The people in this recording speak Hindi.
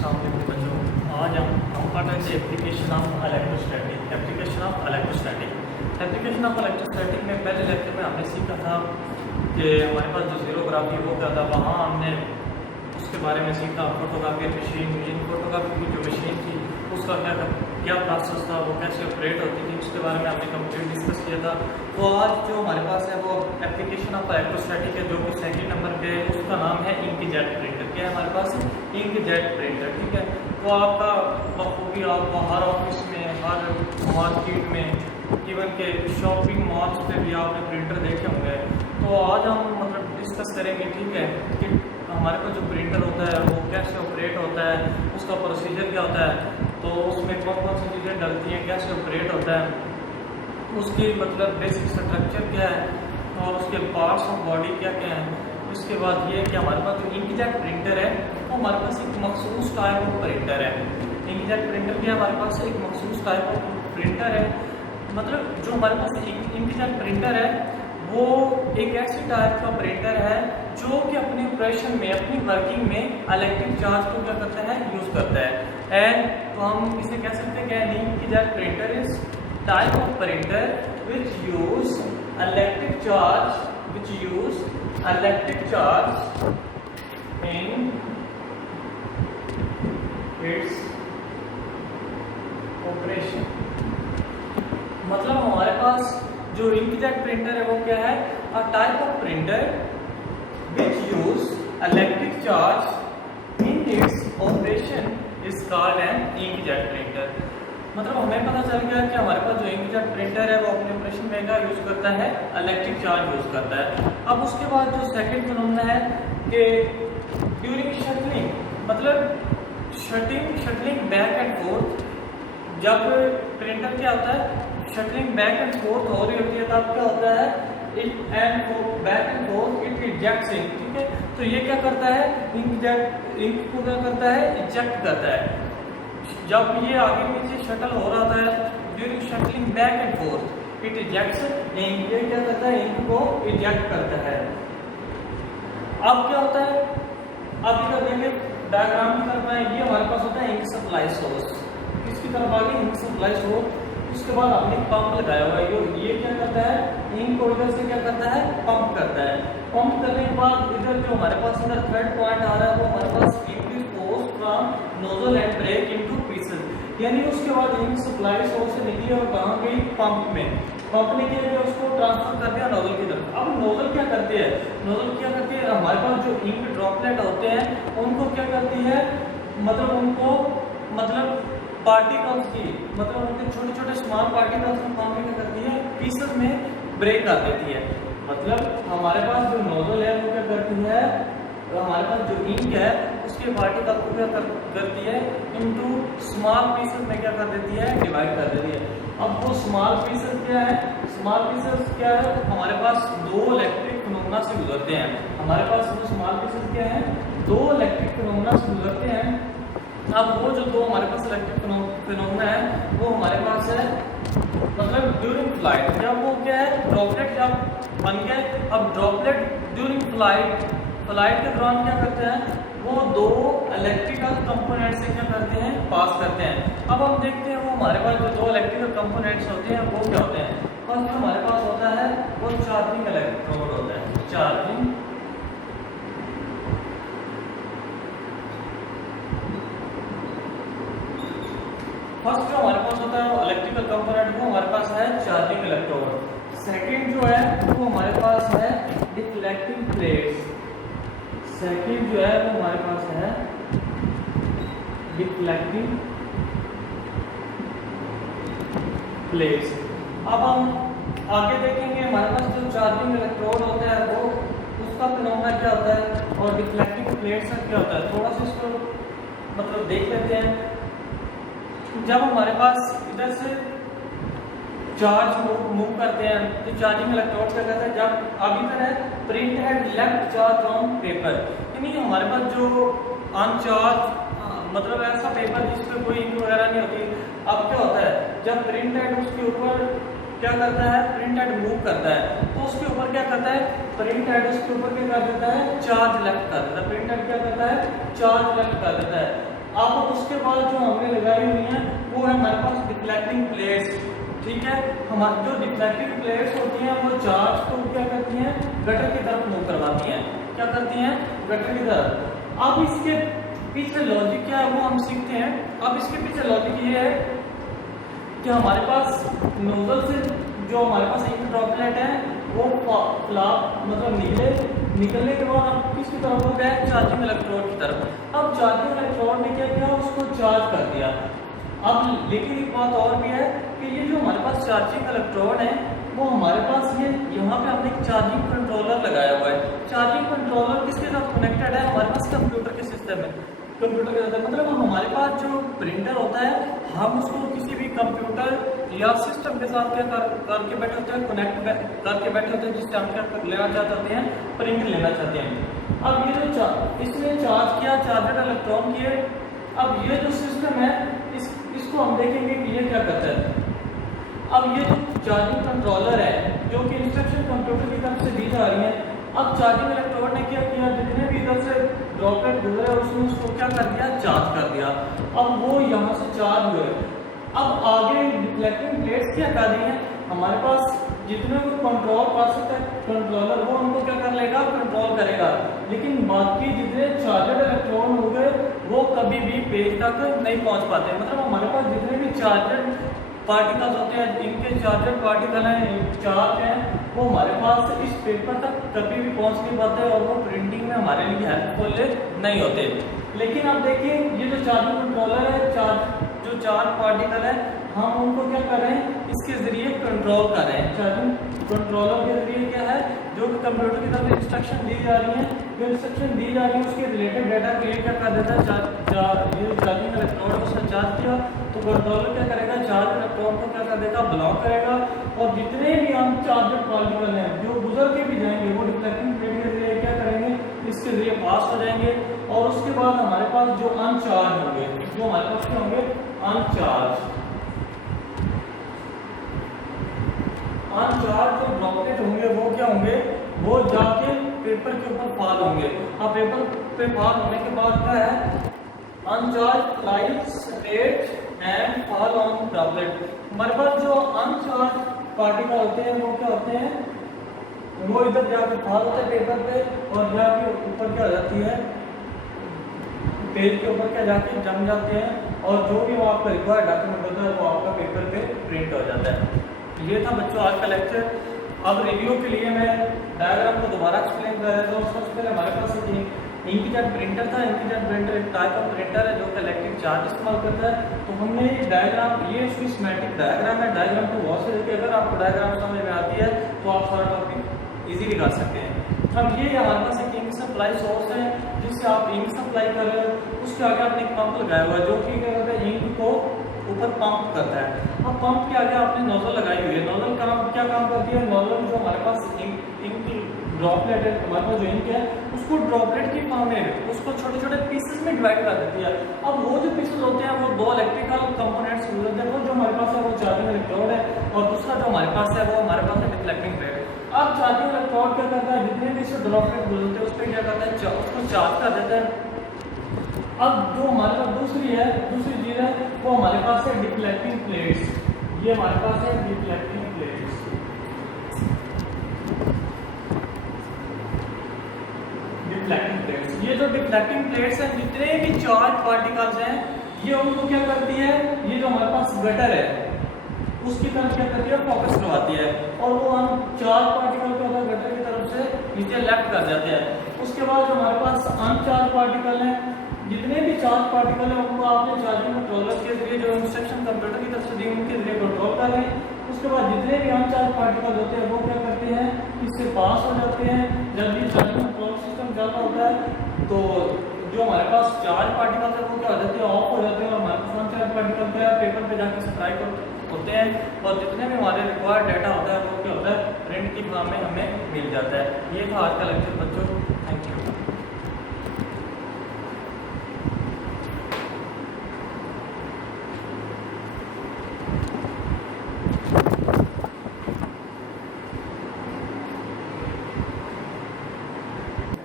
अस्सलाम वालेकुम बच्चों। आज हम पढ़ रहे थे application of electrostatic. Application of electrostatic में पहले लेक्चर में हमने सीखा था कि हमारे पास जो ज़ीरोग्राफी हो गया था, वहाँ हमने उसके बारे में सीखा। फोटोकॉपी मशीन फोटोकॉपी की जो मशीन थी उसका क्या प्रोसेस था, वो कैसे ऑपरेट होती थी, उसके बारे में हमने कंप्लीट डिस्कस किया था। तो आज जो हमारे पास है वो एप्लीकेशन ऑफ इलेक्ट्रोस्टैटिक है, जो कि सेकंड नंबर पे है। उसका नाम है इंकजेट प्रिंटर। क्या है हमारे पास? Inkjet printer. ठीक है, तो आपका बखूबी आप हर ऑफिस में, हर मार्केट में, इवन के शॉपिंग मॉल्स पे भी आपने प्रिंटर देखे होंगे। तो आज हम मतलब डिस्कस करेंगे, ठीक है, कि हमारे पास जो प्रिंटर होता है वो कैसे ऑपरेट होता है, उसका प्रोसीजर क्या होता है, तो उसमें कौन कौन सी चीज़ें डलती हैं, कैसे ऑपरेट होता है, उसकी मतलब बेसिक स्ट्रक्चर क्या है और उसके पार्ट्स ऑफ बॉडी क्या क्या हैं। इसके बाद ये कि हमारे पास जो इंकजेट प्रिंटर है वो हमारे पास एक मखसूस टाइप ऑफ प्रिंटर है। इंकजेट प्रिंटर क्या हमारे पास एक मखसूस टाइप ऑफ प्रिंटर है। मतलब जो हमारे पास इंकजेट प्रिंटर है वो एक ऐसी टाइप का प्रिंटर है जो कि अपने ऑपरेशन में, अपनी वर्किंग में इलेक्ट्रिक चार्ज को क्या करता है, यूज करता है। एंड तो हम इसे कह सकते हैं कि inkjet printer is type of printer which use electric charge in its operation। मतलब हमारे पास जो इंकजेट प्रिंटर है वो क्या है? a type of printer which use electric charge in its operation is called an inkjet printer। मतलब हमें पता चल गया कि हमारे पास जो इंकजेट प्रिंटर है वो अपने ऑपरेशन में क्या यूज करता है, इलेक्ट्रिक चार्ज यूज करता है। अब उसके बाद जो सेकंड फिनोमेना है कि ड्यूरिंग शटलिंग, मतलब शटलिंग बैक एंड फोर्थ, जब प्रिंटर क्या होता है, शटलिंग बैक एंड फोर्थ हो रही होती है तब क्या होता है, back and forth it ejects ink. ठीक है, तो ये क्या करता है, इंक को क्या करता है, इजेक्ट करता है। जब ये आगे पीछे शटल हो रहा था, during shuttling back and forth it ejects ink, ये क्या करता है, इंक को इजेक्ट करता है। अब क्या होता है, अब इधर देखें डायग्राम की तरफ आए, ये हमारे पास होता है इंक सप्लाई सोर्स। किसकी तरफ आगे, इंक सप्लाई सोर्स। उसके बाद हमने पंप लगाया हुआ है, ये क्या करता है, इंक को इधर से क्या करता है, पंप करता है। पंप करने के बाद इधर जो हमारे पास इधर थर्ड पॉइंट आ रहा है वो हमारे पास increase force from nozzle and break into pieces, यानी उसके बाद इंक सप्लाई सोर्स से निकली और कहाँ गई, पंप में। पंप ने क्या किया, उसको ट्रांसफर कर दिया नोजल की तरफ। अब नोजल क्या करती है, नोजल क्या करती है, हमारे पास जो इंक ड्रॉपलेट होते हैं उनको क्या करती है, मतलब उनको मतलब पार्टिकल्स की, मतलब उनके छोटे छोटे स्मॉल पार्टिकल्स को पंप क्या करती है, पीसेस में ब्रेक कर देती है। मतलब हमारे पास जो नोजल है वो क्या करती है, तो हमारे पास जो इंक है उसके पार्टिकल को क्या करती है, इनटू स्मॉल पीसेस में क्या कर देती है, डिवाइड कर देती है। अब वो स्मॉल पीसेस क्या है, स्मॉल पीसेस क्या है, हमारे पास दो इलेक्ट्रिक फिनोमेना से गुजरते हैं। हमारे पास वो स्मॉल पीसेस क्या है, दो इलेक्ट्रिक फिनोमेना से गुजरते हैं। अब वो जो दो हमारे पास इलेक्ट्रिक फिनोमेना है वो हमारे पास है मतलब ड्यूरिंग फ्लाइट, जब वो क्या है, ड्रॉपलेट जब बन गए। अब ड्रॉपलेट ड्यूरिंग फ्लाइट के दौरान क्या करते हैं, वो दो इलेक्ट्रिकल कंपोनेंट से क्या करते हैं, पास करते हैं। अब हम देखते हैं वो हमारे पास जो दो इलेक्ट्रिकल कंपोनेंट्स होते हैं वो क्या होते हैं। फर्स्ट हमारे पास होता है वो चार्जिंग इलेक्ट्रोड होता है, चार्जिंग फर्स्ट जो हमारे पास होता है इलेक्ट्रिकल कंपोनेंट वो हमारे पास है चार्जिंग इलेक्ट्रोड। सेकंड जो है वो हमारे पास है डिफ्लेक्टिंग प्लेट्स। सेकंड जो है वो हमारे पास है डिफ्लेक्टिंग प्लेट्स। अब हम आगे देखेंगे हमारे पास जो चार्जिंग इलेक्ट्रोड होता है वो उसका फिनोमेना क्या होता है और डिफ्लेक्टिंग प्लेट्स का क्या होता है, थोड़ा सा इसको मतलब देख लेते हैं। जब हमारे पास इधर से चार्ज मूव करते हैं तो चार्जिंग इलेक्ट्रोड क्या करता है, जब अब इधर है print had left charge on paper, यानी हमारे पास जो अनचार्ज मतलब ऐसा पेपर जिस पे कोई इंक वगैरह नहीं होती। अब क्या होता है, जब प्रिंट हेड उसके ऊपर क्या करता है, प्रिंट हेड मूव करता है तो उसके ऊपर क्या करता है, प्रिंट हेड उसके ऊपर क्या कर देता है, चार्ज लेफ्ट कर देता है। प्रिंट हेड क्या करता है, चार्ज लेफ्ट कर देता है। अब उसके बाद जो हमने लगाई हुई है वो है हमारे पास डिफ्लेक्टिंग प्लेट्स। ठीक है, हमारी जो डिफ्लेक्टिंग प्लेट्स होती हैं वो चार्ज को क्या करती हैं, गटर की तरफ मूव करवाती हैं। क्या करती हैं, गटर की तरफ। अब इसके पीछे लॉजिक क्या है वो हम सीखते हैं। अब इसके पीछे लॉजिक ये है कि हमारे पास नोजल से जो हमारे पास इंक ड्रॉपलेट है वो मतलब निकलने के बाद अब किसकी तरफ हो गया, चार्जिंग इलेक्ट्रोड की तरफ। अब चार्जिंग इलेक्ट्रोड ने क्या किया, उसको चार्ज कर दिया। अब लेकिन एक बात और भी है कि ये जो हमारे पास चार्जिंग इलेक्ट्रोड है वो हमारे पास ये यहाँ पे हमने एक चार्जिंग कंट्रोलर लगाया हुआ है। चार्जिंग कंट्रोलर किसके साथ कनेक्टेड है, हमारे पास कंप्यूटर के सिस्टम में, कंप्यूटर के साथ मतलब हमारे पास जो प्रिंटर होता है हम उसको किसी भी कंप्यूटर या सिस्टम के साथ क्या करके बैठे होते हैं, कनेक्ट करके बैठे होते हैं, जिससे हम क्या लेना चाहते हैं, प्रिंट लेना चाहते हैं। अब ये जो इसने चार्ज किया, चार्जर इलेक्ट्रॉन किए। अब ये जो सिस्टम है इसको हम देखेंगे कि ये क्या करता है। अब ये जो चार्जिंग कंट्रोलर है जो कि इंस्ट्रक्शन कंप्यूटर की तरफ से दी जा रही है। अब चार्जिंग इलेक्ट्रोड ने क्या किया, जितने भी इधर से ड्रॉपलेट गुजरे उसने उसको क्या कर दिया, चार्ज कर दिया। अब वो यहाँ से चार्ज हुए। अब आगे डिफ्लेक्टिंग प्लेट्स क्या कर रही है, हमारे पास जितने को कंट्रोल कर सकता है कंट्रोलर वो हमको क्या कर लेगा, कंट्रोल करेगा। लेकिन बाकी जितने चार्जर इलेक्ट्रॉन हो गए वो कभी भी पेज तक नहीं पहुंच पाते। मतलब हमारे पास जितने भी चार्जर पार्टिकल्स होते हैं, इनके चार्जर पार्टिकल हैं, चार्ज हैं, वो हमारे पास इस पेपर तक कभी भी पहुंच नहीं पाते और वो प्रिंटिंग में हमारे लिए हेल्पफुल नहीं होते। लेकिन अब देखिए ये जो चार्जिंग कंट्रोलर है, जो चार्ज पार्टिकल है हम उनको क्या कर रहे हैं, इसके जरिए कंट्रोल कर रहे हैं। चार्जिंग कंट्रोलर के जरिए क्या है, जो कि कंप्यूटर की तरफ इंस्ट्रक्शन दी जा रही है, जो इंस्ट्रक्शन दी जा रही है उसके रिलेटेड डाटा के लिए क्या कर देता है, ये चार्जिंग इलेक्ट्रोड उसने चार्ज किया तो कंट्रोलर क्या करेगा, चार्ज इलेक्ट्रॉन को क्या कर देगा, ब्लॉक करेगा। और जितने भी हम चार्जर पार्टिकल हैं जो गुजर के भी जाएंगे वो डिफ्लेक्टिंग प्लेट के जरिए क्या करेंगे, इसके जरिए पास हो जाएंगे। और उसके बाद हमारे पास जो अनचार्ज होंगे, जो हमारे पास क्या होंगे, अनचार्ज जो ड्रॉपलेट होंगे वो क्या होंगे, वो जाके पेपर के ऊपर फॉल होंगे। अब पेपर पे फॉल होने के बाद क्या है, अनचार्ज lights straight and fall on droplet. हमारे पास जो अनचार्ज पार्टिकल होते हैं वो क्या होते हैं, वो इधर जाके फॉल होते हैं पेपर पे और जाके ऊपर क्या हो जाती है, पेज के ऊपर क्या जाके जम जाते हैं और जो भी वो आपका रिक्वायर्ड डॉक्यूमेंट होता है वो आपका पेपर पे प्रिंट हो जाता है। ये था बच्चों आज का लेक्चर। अब रिव्यू के लिए मैं डायग्राम को दोबारा एक्सप्लेन कर रहा था। सबसे पहले हमारे पास एक इंकजेट प्रिंटर था। इंकजेट प्रिंटर एक टाइप ऑफ प्रिंटर है जो कि इलेक्ट्रिक चार्ज इस्तेमाल करता है। तो हमने डायग्राम, ये उसकी स्कीमेटिक डायग्राम है। डायग्राम को बहुत से देखिए, अगर आपको डायग्राम समझ में आती है तो आप सारा टॉपिक इजीली कर सकते हैं। अब ये हमारे पास एक इंक सप्लाई सोर्स है जिससे आप इंक सप्लाई कर रहे हो। उसके आगे आपने एक पंप लगाया हुआ है जो कि क्या करता है, इंक को ऊपर पंप करता है। अब पंप के आगे आपने नोजल लगाई हुई है। नोजल क्या काम करती है, नोजल जो हमारे पास इंक ड्रॉपलेट है, हमारे पास जो इंक है उसको ड्रॉपलेट की फॉर्म में उसको छोटे छोटे पीसेस में डिवाइड कर देती है। अब वो जो पीसेस होते हैं वो दो इलेक्ट्रिकल कंपोनेंट्स यूज होते हैं। वो जो हमारे पास है वो चार्जिंग इलेक्ट्रोड है और दूसरा जो हमारे पास है वो हमारे पास है डिफ्लेक्टिंग प्लेट। अब चार्जिंग इलेक्ट्रोड क्या करता है, जितने भी इससे ड्रॉपलेट गुजरते हैं उस पर क्या करता है, उसको चार्ज कर देता है। अब जो हमारे पास दूसरी चीज है वो हमारे पास है डिफ्लेक्टिंग प्लेट्स। ये हमारे पास है डिफ्लेक्टिंग प्लेट्स। ये जो डिफ्लेक्टिंग प्लेट्स हैं, जितने भी चार्ज पार्टिकल्स हैं ये उनको क्या करती है, ये जो हमारे पास गटर है उसकी तरफ क्या करती है, फोकस करवाती है और वो हम चार्ज पार्टिकल को अगर गटर की तरफ से नीचे लेफ्ट कर जाते हैं। उसके बाद जो हमारे पास अनचार्ज पार्टिकल हैं, जितने भी चार्ज पार्टिकल है उनको आपने चार्जिंग कंट्रोलर के जरिए जो इंस्ट्रक्शन कंप्यूटर की तरफ से दी उनके जरिए कंट्रोल कर रहे हैं। उसके बाद जितने भी अनचार्ज पार्टिकल होते हैं वो क्या करते हैं, इससे पास हो जाते हैं। जब भी चार्जिंग कंट्रोल सिस्टम चल रहा होता है तो जो हमारे पास चार्ज पार्टिकल है वो क्या हो जाते हैं, ऑफ हो जाते हैं और हमारे पास अनचार्ज पार्टिकल क्या है, पेपर पे जाके सब्सक्राइब होते हैं और जितने भी हमारे रिक्वायर्ड डाटा होता है वो क्या होता है, प्रिंट की फॉर्म में हमें मिल जाता है। ये था आज का लेक्चर बच्चों।